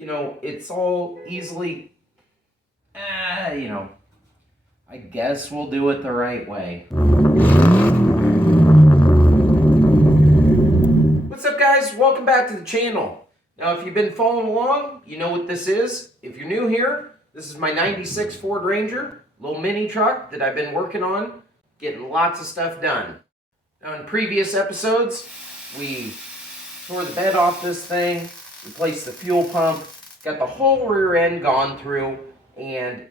you know, it's all easily, you know, I guess we'll do it the right way. What's up, guys? Welcome back to the channel. Now, if you've been following along, you know what this is. If you're new here, this is my 96 Ford Ranger, little mini truck that I've been working on, getting lots of stuff done. Now, in previous episodes, we tore the bed off this thing, replaced the fuel pump, got the whole rear end gone through, and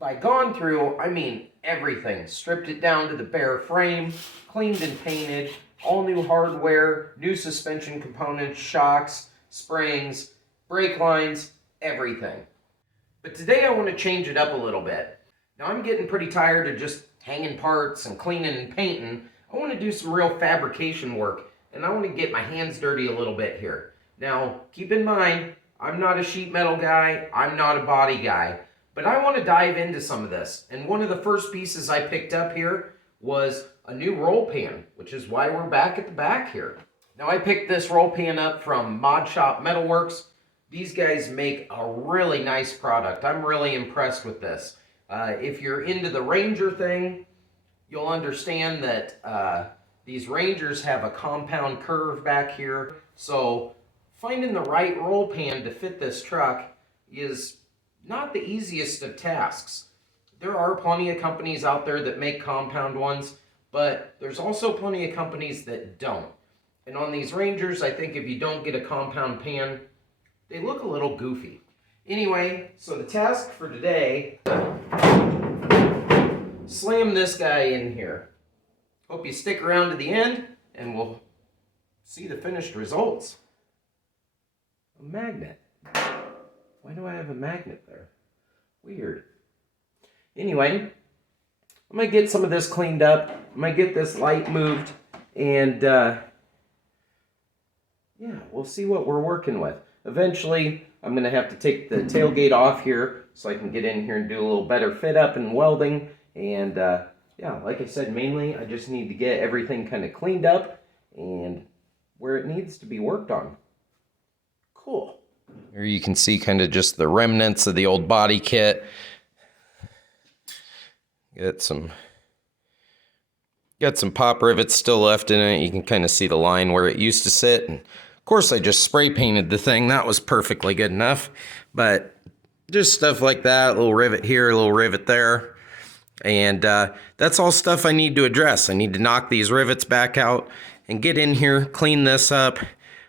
by gone through, I mean everything. Stripped it down to the bare frame, cleaned and painted, all new hardware, new suspension components, shocks, springs, brake lines, everything. But today I want to change it up a little bit. Now I'm getting pretty tired of just hanging parts and cleaning and painting. I want to do some real fabrication work, and I want to get my hands dirty a little bit here. Now, keep in mind, I'm not a sheet metal guy, I'm not a body guy, but I want to dive into some of this. And one of the first pieces I picked up here was a new roll pan, which is why we're back at the back here. Now I picked this roll pan up from Modshop Metalwerks. These guys make a really nice product. I'm really impressed with this. If you're into the Ranger thing, you'll understand that these Rangers have a compound curve back here. So finding the right roll pan to fit this truck is not the easiest of tasks. There are plenty of companies out there that make compound ones, but there's also plenty of companies that don't. And on these Rangers, I think if you don't get a compound pan, they look a little goofy. Anyway, so the task for today, slam this guy in here. Hope you stick around to the end and we'll see the finished results. A magnet. Why do I have a magnet there? Weird. Anyway, I'm going to get some of this cleaned up. I'm going to get this light moved, and yeah, we'll see what we're working with. Eventually, I'm going to have to take the tailgate off here so I can get in here and do a little better fit up and welding. And yeah, like I said, mainly I just need to get everything kind of cleaned up and where it needs to be worked on. Cool. Here you can see kind of just the remnants of the old body kit. Got some pop rivets still left in it. You can kind of see the line where it used to sit. And of course, I just spray painted the thing. That was perfectly good enough. But just stuff like that. A little rivet here, a little rivet there. And that's all stuff I need to address. I need to knock these rivets back out and get in here, clean this up.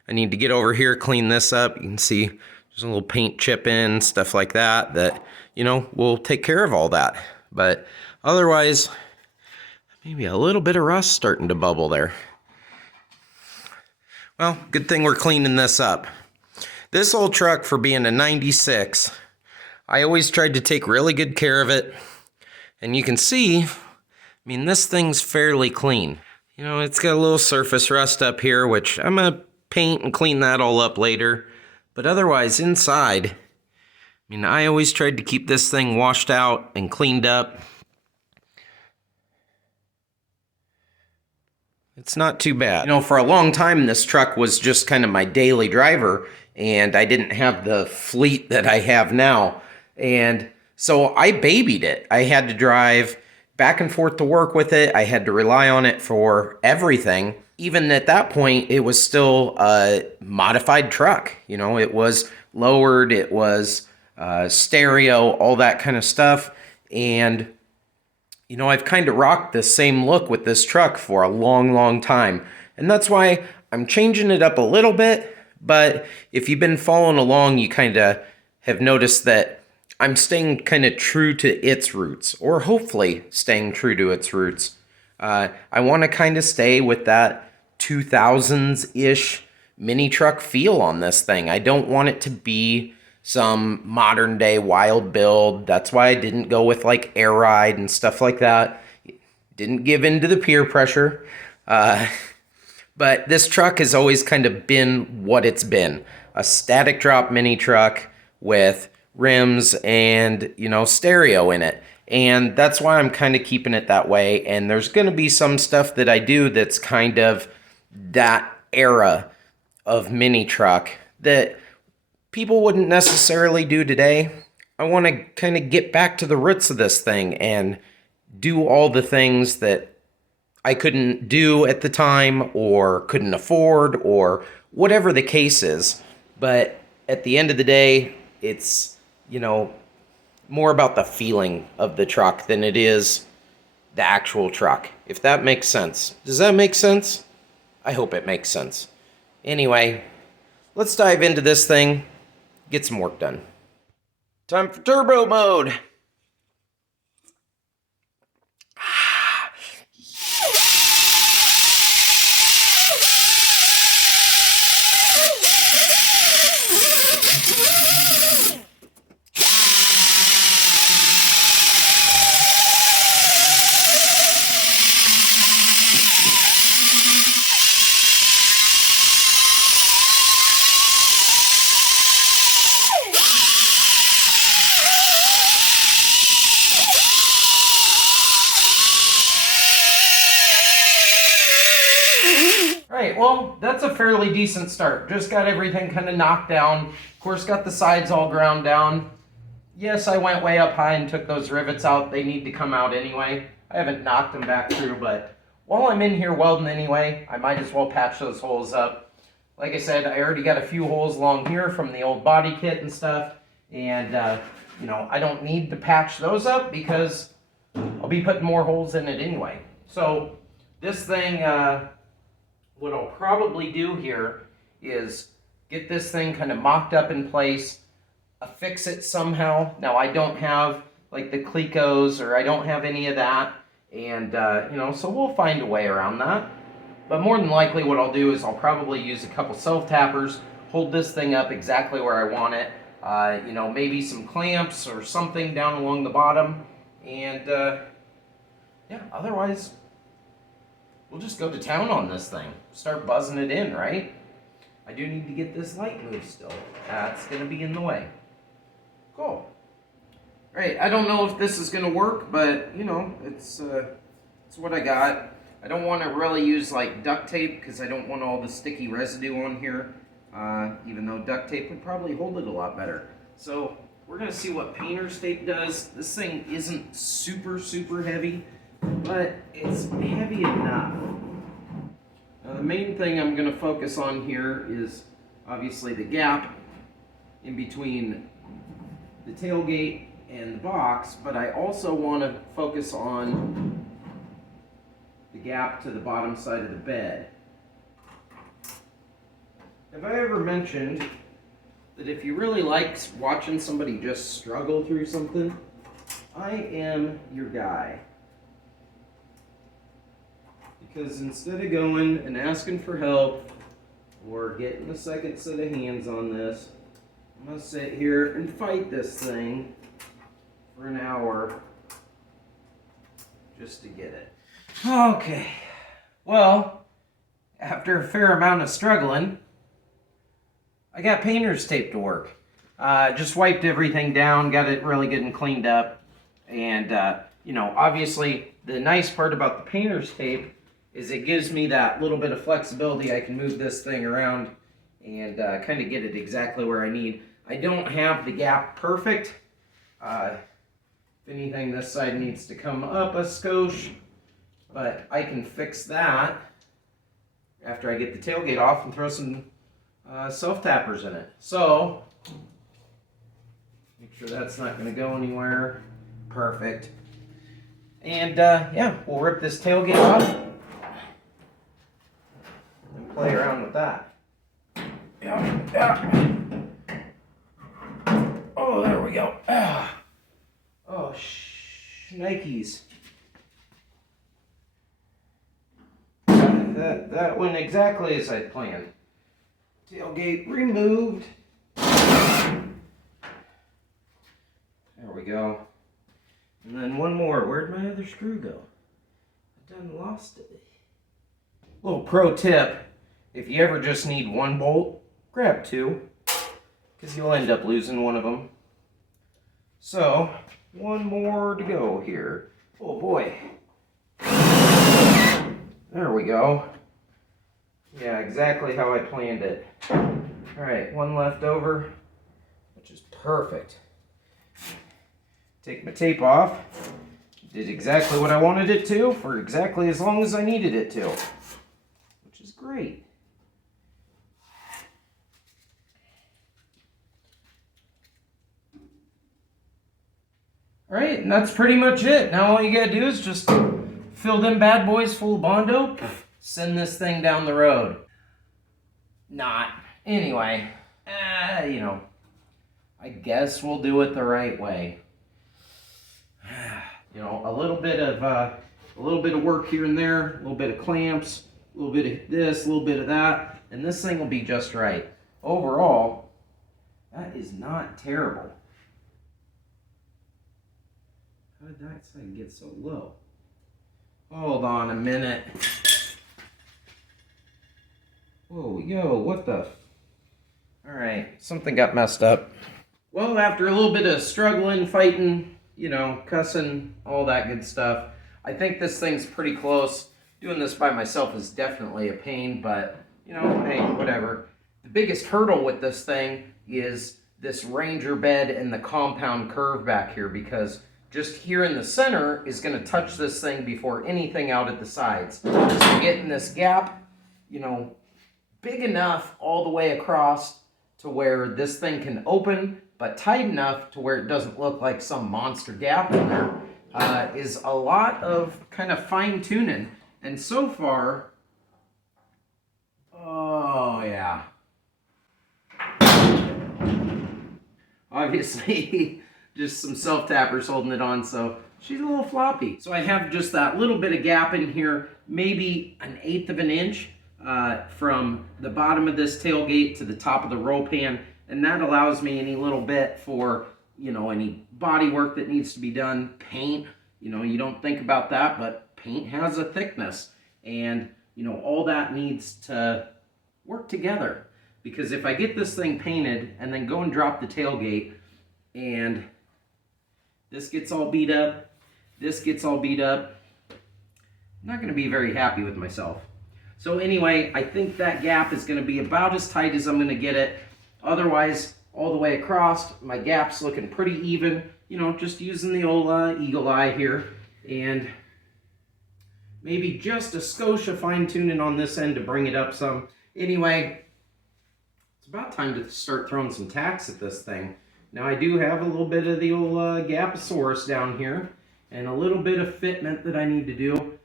I need to get over here, clean this up. You can see there's a little paint chip in, stuff like that, you know, we'll take care of all that. But otherwise, maybe a little bit of rust starting to bubble there. Well, good thing we're cleaning this up. This old truck, for being a 96, I always tried to take really good care of it. And you can see, I mean, this thing's fairly clean. You know, it's got a little surface rust up here, which I'm going to paint and clean that all up later. But otherwise, inside, I mean, I always tried to keep this thing washed out and cleaned up. It's not too bad. You know, for a long time, this truck was just kind of my daily driver, and I didn't have the fleet that I have now. And so I babied it. I had to drive back and forth to work with it. I had to rely on it for everything. Even at that point, it was still a modified truck. You know, it was lowered, it was stereo, all that kind of stuff. And, you know, I've kind of rocked this same look with this truck for a long, long time. And that's why I'm changing it up a little bit. But if you've been following along, you kind of have noticed that I'm staying kind of true to its roots, or hopefully staying true to its roots. I want to kind of stay with that 2000s-ish mini truck feel on this thing. I don't want it to be some modern day wild build. That's why I didn't go with like air ride and stuff like that. Didn't give in to the peer pressure. But this truck has always kind of been what it's been. A static drop mini truck with rims and, you know, stereo in it. And that's why I'm kind of keeping it that way. And there's going to be some stuff that I do that's kind of that era of mini truck that people wouldn't necessarily do today. I want to kind of get back to the roots of this thing and do all the things that I couldn't do at the time or couldn't afford or whatever the case is. But at the end of the day, it's, more about the feeling of the truck than it is the actual truck, if that makes sense. Does that make sense? I hope it makes sense. Anyway, let's dive into this thing, get some work done. Time for turbo mode. Alright, well, that's a fairly decent start. Just got everything kind of knocked down. Of course, got the sides all ground down. Yes, I went way up high and took those rivets out. They need to come out anyway. I haven't knocked them back through, but while I'm in here welding anyway, I might as well patch those holes up. Like I said, I already got a few holes along here from the old body kit and stuff. And, I don't need to patch those up because I'll be putting more holes in it anyway. So, this thing, what I'll probably do here is get this thing kind of mocked up in place, affix it somehow. Now, I don't have like the Clecos or I don't have any of that. And, so we'll find a way around that. But more than likely what I'll do is I'll probably use a couple self-tappers, hold this thing up exactly where I want it. Maybe some clamps or something down along the bottom. And, otherwise, we'll just go to town on this thing. Start buzzing it in, right? I do need to get this light moved still. That's going to be in the way. Cool. Alright, I don't know if this is going to work, but, it's what I got. I don't want to really use, like, duct tape because I don't want all the sticky residue on here. Even though duct tape would probably hold it a lot better. So, we're going to see what painter's tape does. This thing isn't super, super heavy, but it's heavy enough. Now, the main thing I'm going to focus on here is obviously the gap in between the tailgate and the box, but I also want to focus on the gap to the bottom side of the bed. Have I ever mentioned that if you really like watching somebody just struggle through something, I am your guy. Because instead of going and asking for help or getting a second set of hands on this, I'm going to sit here and fight this thing for an hour just to get it. Okay, well, after a fair amount of struggling, I got painter's tape to work. Just wiped everything down, got it really good and cleaned up. And, obviously the nice part about the painter's tape is it gives me that little bit of flexibility. I can move this thing around and kind of get it exactly where I need. I don't have the gap perfect. If anything, this side needs to come up a skosh, but I can fix that after I get the tailgate off and throw some self-tappers in it. So, make sure that's not going to go anywhere. Perfect. And we'll rip this tailgate off and play around with that. Yeah. Oh, there we go. Oh, Nikes. That went exactly as I planned. Tailgate removed. There we go. And then one more. Where'd my other screw go? I done lost it. Little pro tip. If you ever just need one bolt, grab two. Because you'll end up losing one of them. So, one more to go here. Oh boy. There we go. Yeah, exactly how I planned it. Alright, one left over. which is perfect. Take my tape off. Did exactly what I wanted it to for exactly as long as I needed it to, which is great. All right, and that's pretty much it. Now all you gotta do is just fill them bad boys full of Bondo, send this thing down the road. Not. Anyway, you know, I guess we'll do it the right way. You know, a little bit of work here and there, a little bit of clamps, a little bit of this, a little bit of that, and this thing will be just right. Overall, that is not terrible. How did that side get so low? Hold on a minute. Whoa, yo, what the? All right, something got messed up. Well, after a little bit of struggling, fighting, you know, cussing, all that good stuff, I think this thing's pretty close. Doing this by myself is definitely a pain, but, you know, hey, whatever. The biggest hurdle with this thing is this Ranger bed and the compound curve back here, because just here in the center is going to touch this thing before anything out at the sides. So getting this gap, you know, big enough all the way across to where this thing can open, but tight enough to where it doesn't look like some monster gap in there, is a lot of kind of fine tuning. And so far, oh yeah. Obviously, just some self-tappers holding it on, so she's a little floppy. So I have just that little bit of gap in here, maybe 1/8 of an inch from the bottom of this tailgate to the top of the Rollpan, and that allows me any little bit for, you know, any body work that needs to be done, paint. You know, you don't think about that, but paint has a thickness, and, you know, all that needs to work together. Because if I get this thing painted and then go and drop the tailgate and this gets all beat up, this gets all beat up, I'm not going to be very happy with myself. So anyway, I think that gap is going to be about as tight as I'm going to get it. Otherwise, all the way across, my gap's looking pretty even. You know, just using the old eagle eye here. And maybe just a skosh of fine tuning on this end to bring it up some. Anyway, it's about time to start throwing some tacks at this thing. Now I do have a little bit of the old Gaposaurus down here, and a little bit of fitment that I need to do.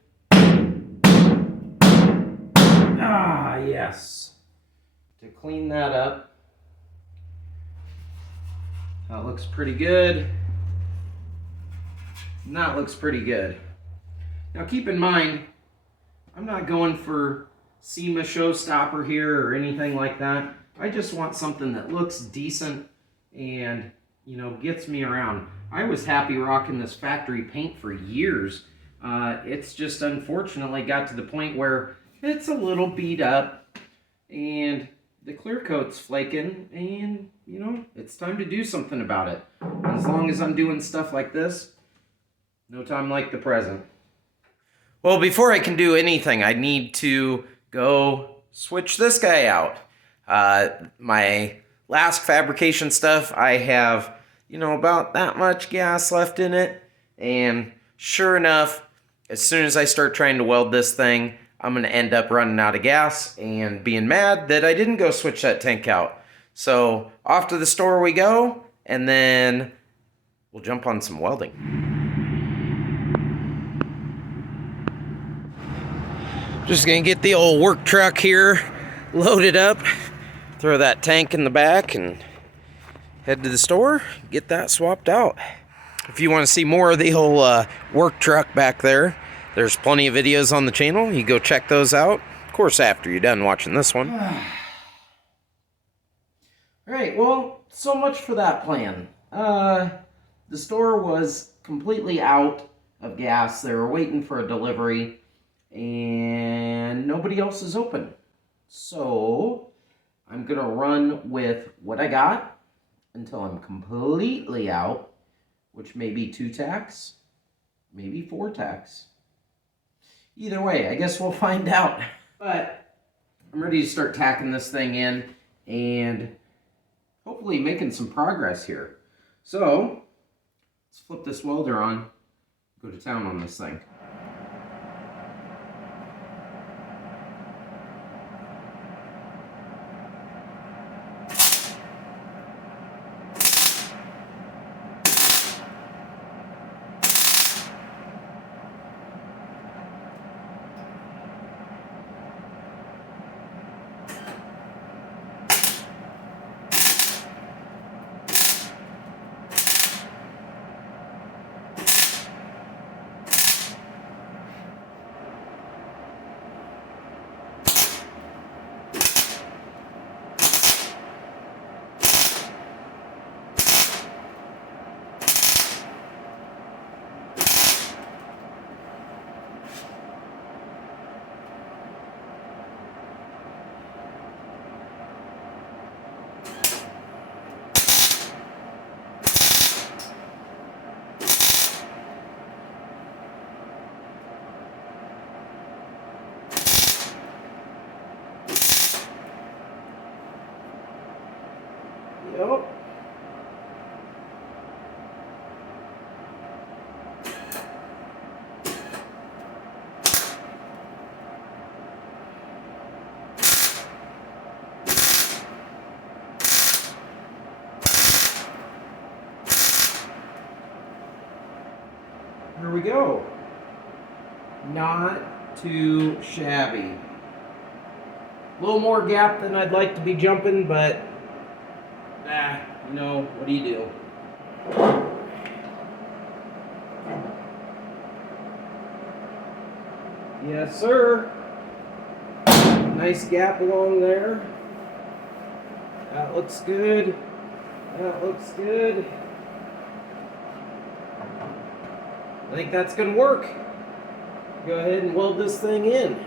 Ah, yes. To clean that up. That looks pretty good. And that looks pretty good. Now keep in mind, I'm not going for SEMA showstopper here or anything like that. I just want something that looks decent and, you know, gets me around. I was happy rocking this factory paint for years. It's just unfortunately got to the point where it's a little beat up and the clear coat's flaking, and, you know, it's time to do something about it. As long as I'm doing stuff like this, no time like the present. Well, before I can do anything, I need to go switch this guy out. My last fabrication stuff, I have, you know, about that much gas left in it. And sure enough, as soon as I start trying to weld this thing, I'm going to end up running out of gas and being mad that I didn't go switch that tank out. So off to the store we go, and then we'll jump on some welding. Just going to get the old work truck here loaded up. Throw that tank in the back and head to the store, get that swapped out. If you want to see more of the whole work truck back there, there's plenty of videos on the channel. You go check those out. Of course, after you're done watching this one. All right, well, so much for that plan. The store was completely out of gas. They were waiting for a delivery, and nobody else is open. So I'm going to run with what I got until I'm completely out, which may be 2 tacks, maybe 4 tacks. Either way, I guess we'll find out. But I'm ready to start tacking this thing in, and hopefully making some progress here. So let's flip this welder on, go to town on this thing. Yep. Here we go. Not too shabby. A little more gap than I'd like to be jumping, but you know, what do you do? Yes, sir. Nice gap along there. That looks good. That looks good. I think that's going to work. Go ahead and weld this thing in.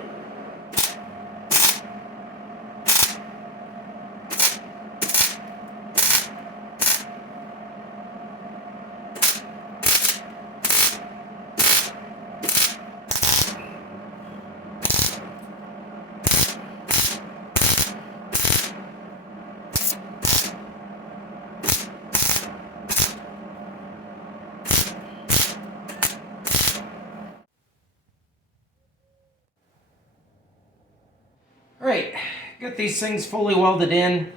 Alright, got these things fully welded in,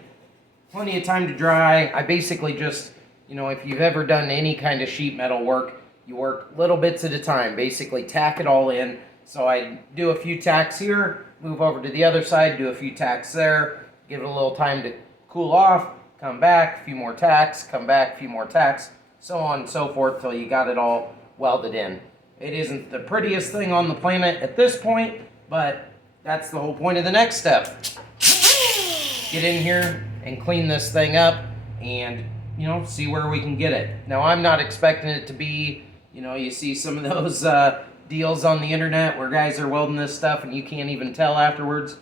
plenty of time to dry. I basically just, you know, if you've ever done any kind of sheet metal work, you work little bits at a time, basically tack it all in. So I do a few tacks here, move over to the other side, do a few tacks there, give it a little time to cool off, come back, a few more tacks, come back, a few more tacks, so on and so forth till you got it all welded in. It isn't the prettiest thing on the planet at this point, but that's the whole point of the next step. Get in here and clean this thing up and, you know, see where we can get it. Now, I'm not expecting it to be, you know, you see some of those deals on the internet where guys are welding this stuff and you can't even tell afterwards.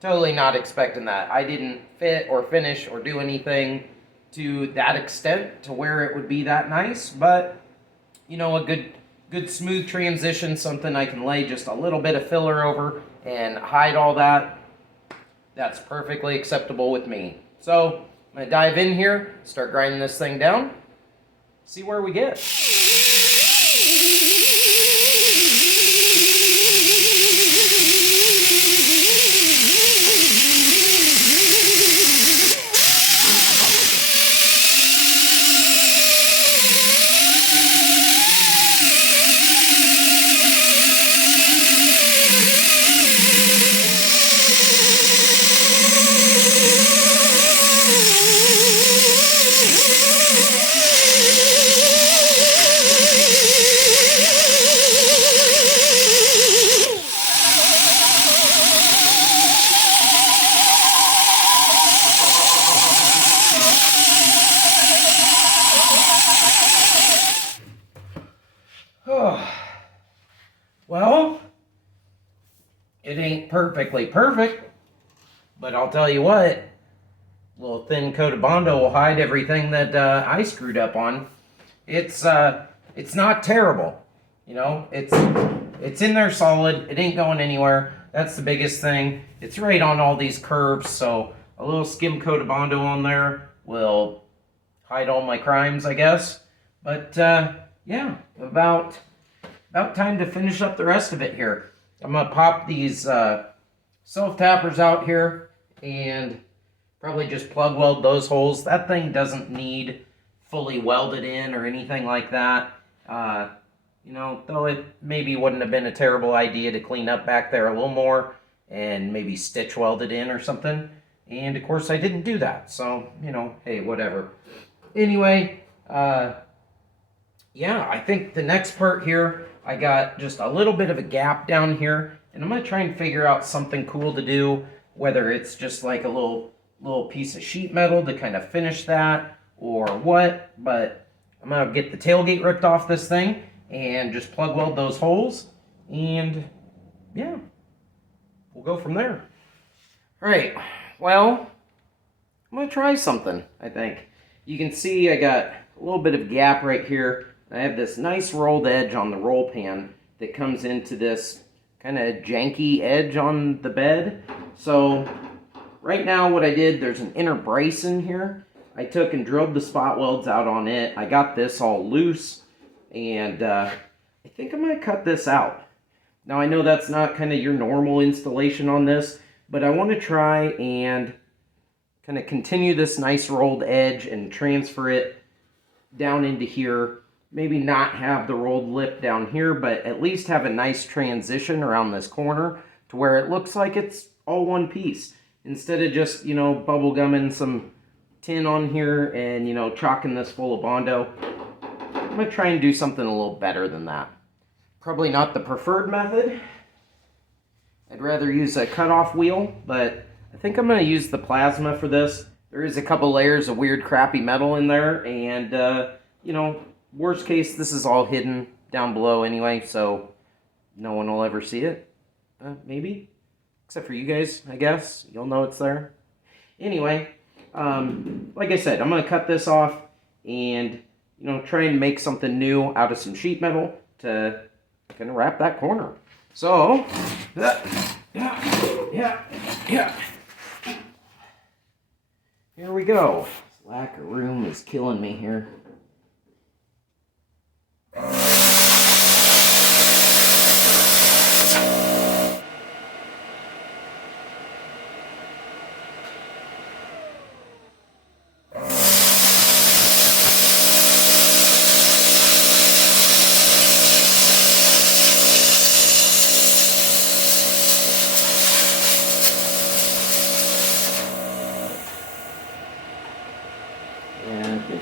Totally not expecting that. I didn't fit or finish or do anything to that extent to where it would be that nice, but, you know, a good smooth transition, something I can lay just a little bit of filler over and hide all that. That's perfectly acceptable with me. So I'm going to dive in here, start grinding this thing down, see where we get. Well, it ain't perfectly perfect, but I'll tell you what, a little thin coat of Bondo will hide everything that I screwed up on. It's not terrible, you know. It's in there solid. It ain't going anywhere. That's the biggest thing. It's right on all these curves, so a little skim coat of Bondo on there will hide all my crimes, I guess. But yeah, about time to finish up the rest of it here. I'm gonna pop these self-tappers out here and probably just plug weld those holes. That thing doesn't need fully welded in or anything like that. You know, though it maybe wouldn't have been a terrible idea to clean up back there a little more and maybe stitch weld it in or something. And of course I didn't do that, so, you know, hey, whatever. Anyway, yeah, I think the next part here, I got just a little bit of a gap down here, and I'm gonna try and figure out something cool to do, whether it's just like a little piece of sheet metal to kind of finish that or what, but I'm gonna get the tailgate ripped off this thing and just plug weld those holes, and yeah, we'll go from there. All right, well, I'm gonna try something, I think. You can see I got a little bit of gap right here. I have this nice rolled edge on the Rollpan that comes into this kind of janky edge on the bed. So right now what I did, there's an inner brace in here. I took and drilled the spot welds out on it. I got this all loose, and I think I'm gonna cut this out. Now I know that's not kind of your normal installation on this, but I want to try and kind of continue this nice rolled edge and transfer it down into here. Maybe not have the rolled lip down here, but at least have a nice transition around this corner to where it looks like it's all one piece. Instead of just, you know, bubble gumming some tin on here and, you know, chalking this full of Bondo. I'm going to try and do something a little better than that. Probably not the preferred method. I'd rather use a cutoff wheel, but I think I'm going to use the plasma for this. There is a couple layers of weird crappy metal in there, and, you know, worst case, this is all hidden down below anyway, so no one will ever see it. Maybe. Except for you guys, I guess. You'll know it's there. Anyway, like I said, I'm going to cut this off and, you know, try and make something new out of some sheet metal to kind of wrap that corner. So, yeah. Here we go. Lack of room is killing me here.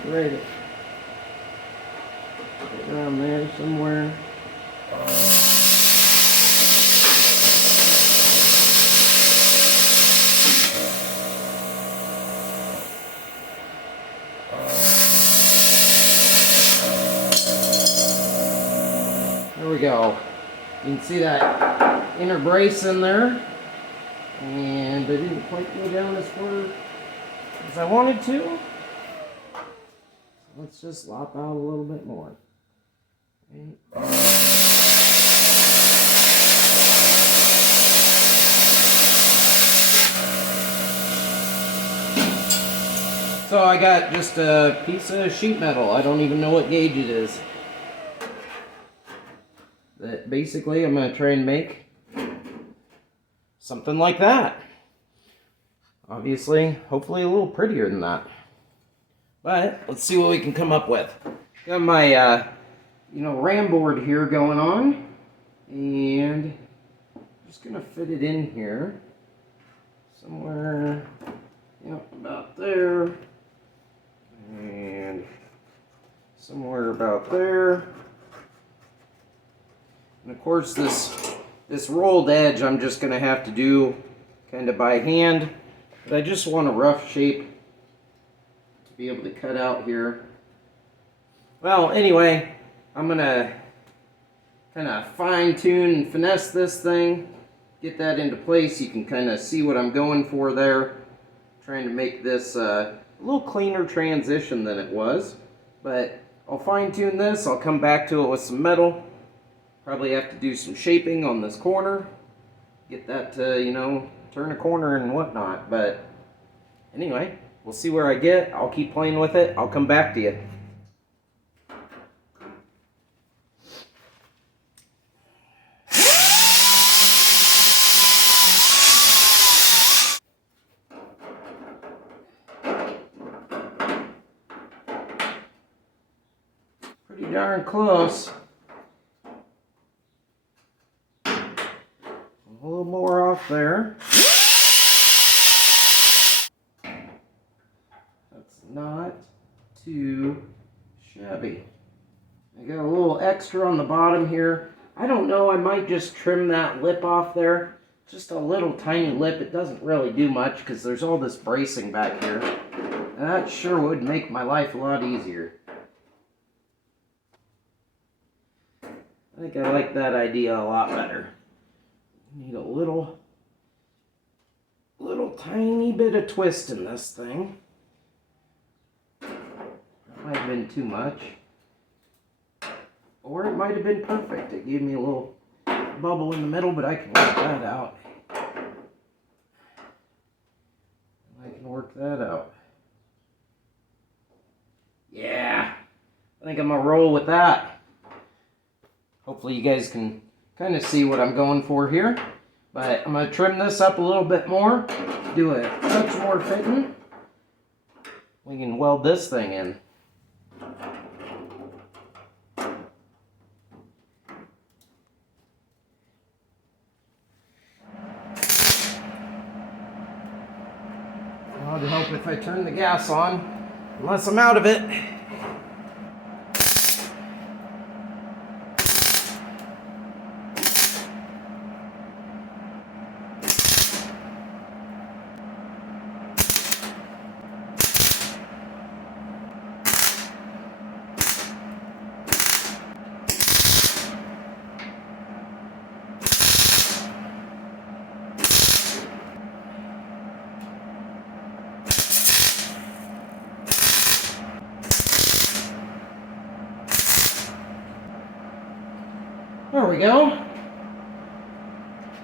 Right around there somewhere. There we go. You can see that inner brace in there, and I didn't quite go down as far as I wanted to. Let's just lop out a little bit more. So I got just a piece of sheet metal. I don't even know what gauge it is. That basically I'm going to try and make something like that. Obviously, hopefully a little prettier than that. But let's see what we can come up with. Got my, you know, ram board here going on, and I'm just gonna fit it in here somewhere. Yep, about there, and somewhere about there. And of course, this rolled edge I'm just gonna have to do kind of by hand, but I just want a rough shape be able to cut out here. Well, anyway, I'm gonna kind of fine tune and finesse this thing, get that into place. You can kind of see what I'm going for there, trying to make this a little cleaner transition than it was. But I'll fine tune this. I'll come back to it with some metal. Probably have to do some shaping on this corner, get that to, you know, turn a corner and whatnot. But anyway, We'll see where I get. I'll keep playing with it. I'll come back to you. Pretty darn close. A little more off there. That's not too shabby. I got a little extra on the bottom here. I don't know, I might just trim that lip off there. Just a little tiny lip. It doesn't really do much because there's all this bracing back here. And that sure would make my life a lot easier. I think I like that idea a lot better. Need a little tiny bit of twist in this thing. That might have been too much. Or it might have been perfect. It gave me a little bubble in the middle, but I can work that out. Yeah, I think I'm gonna roll with that. Hopefully you guys can kind of see what I'm going for here. But I'm gonna trim this up a little bit more, do a touch more fitting. We can weld this thing in. Well, I'd help if I turn the gas on, unless I'm out of it. There we go.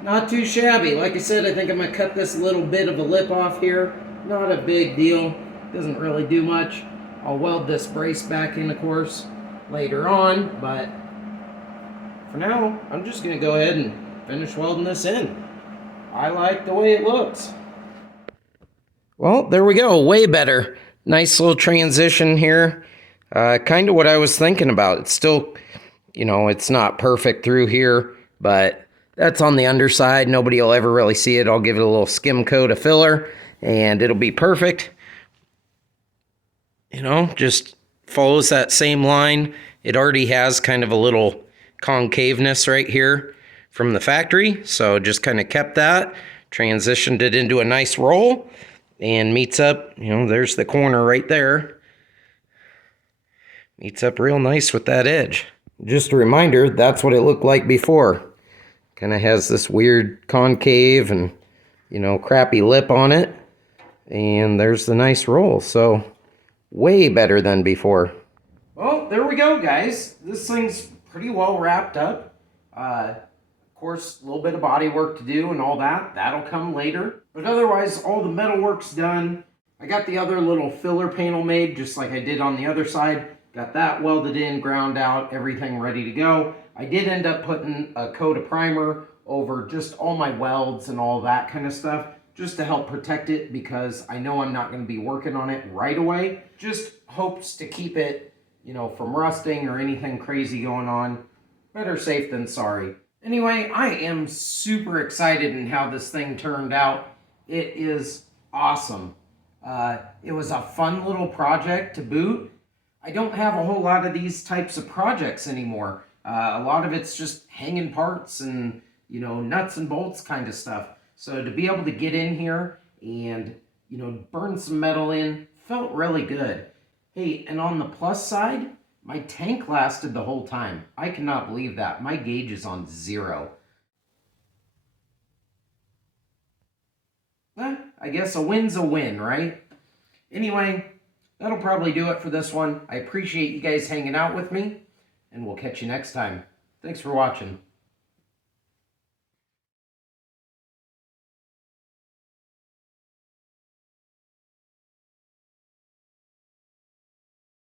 Not too shabby. Like I said, I think I'm going to cut this little bit of a lip off here. Not a big deal. Doesn't really do much. I'll weld this brace back in, of course, later on. But for now, I'm just going to go ahead and finish welding this in. I like the way it looks. Well, there we go. Way better. Nice little transition here. Kind of what I was thinking about. It's still... You know, it's not perfect through here, but that's on the underside. Nobody will ever really see it. I'll give it a little skim coat of filler, and it'll be perfect. You know, just follows that same line. It already has kind of a little concaveness right here from the factory, so just kind of kept that, transitioned it into a nice roll, and meets up, you know, there's the corner right there. Meets up real nice with that edge. Just a reminder, that's what it looked like before. Kind of has this weird concave and, you know, crappy lip on it. And there's the nice roll. So, way better than before. Well, there we go, guys. This thing's pretty well wrapped up. Of course, a little bit of body work to do and all that. That'll come later. But otherwise, all the metal work's done. I got the other little filler panel made, just like I did on the other side. Got that welded in, ground out, everything ready to go. I did end up putting a coat of primer over just all my welds and all that kind of stuff, just to help protect it, because I know I'm not going to be working on it right away. Just hopes to keep it, you know, from rusting or anything crazy going on. Better safe than sorry. Anyway, I am super excited in how this thing turned out. It is awesome. It was a fun little project to boot. I don't have a whole lot of these types of projects anymore. A lot of it's just hanging parts and, you know, nuts and bolts kind of stuff. So to be able to get in here and, you know, burn some metal in felt really good. Hey, and on the plus side, my tank lasted the whole time. I cannot believe that. My gauge is on 0. I guess a win's a win, right? Anyway, that'll probably do it for this one. I appreciate you guys hanging out with me, and we'll catch you next time. Thanks for watching.